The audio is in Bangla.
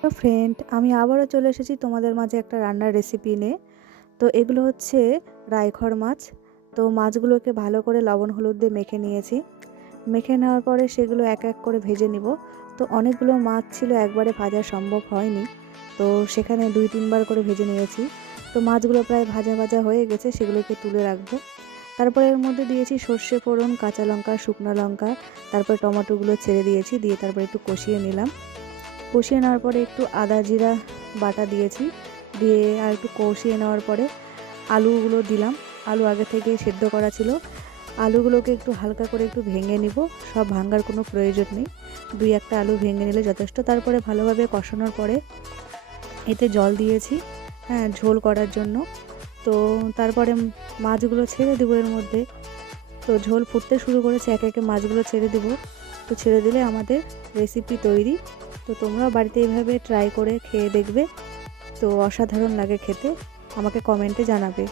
তো ফ্রেন্ড, আমি আবারও চলে এসেছি তোমাদের মাঝে একটা রান্নার রেসিপি নিয়ে। তো এগুলো হচ্ছে রাইখড় মাছ। তো মাছগুলোকে ভালো করে লবণ হলুদ দিয়ে মেখে নিয়েছি। মেখে নেওয়ার পরে সেগুলো এক এক করে ভেজে নিব। তো অনেকগুলো মাছ ছিল, একবারে ভাজা সম্ভব হয়নি, তো সেখানে 2-3 বার করে ভেজে নিয়েছি। তো মাছগুলো প্রায় ভাজা ভাজা হয়ে গেছে, সেগুলোকে তুলে রাখবো। তারপরে এর মধ্যে দিয়েছি সর্ষে ফোড়ন, কাঁচা লঙ্কা, শুকনো লঙ্কা, তারপর টমেটোগুলো ছেড়ে দিয়েছি, দিয়ে তারপর একটু কষিয়ে নিলাম। কষিয়ে নেওয়ার পরে একটু আদা জিরা বাটা দিয়েছি, দিয়ে আর একটু কষিয়ে নেওয়ার পরে আলুগুলো দিলাম। আলু আগে থেকে সেদ্ধ করা ছিল। আলুগুলোকে একটু হালকা করে একটু ভেঙে নিব, সব ভাঙার কোনো প্রয়োজন নেই, 2-1টা আলু ভেঙে নিলে যথেষ্ট। তারপরে ভালোভাবে কষানোর পরে এতে জল দিয়েছি, হ্যাঁ, ঝোল করার জন্য। তো তারপরে মাছগুলো ছেড়ে দেবো এর মধ্যে। তো ঝোল ফুটতে শুরু করেছে, একে একে মাছগুলো ছেড়ে দেবো। তো ছেড়ে দিলে আমাদের রেসিপি তৈরি। তো তোমরাও বাড়িতে এইভাবে ট্রাই করে খেয়ে দেখবে। তো অসাধারণ লাগে খেতে, আমাকে কমেন্টে জানাবে।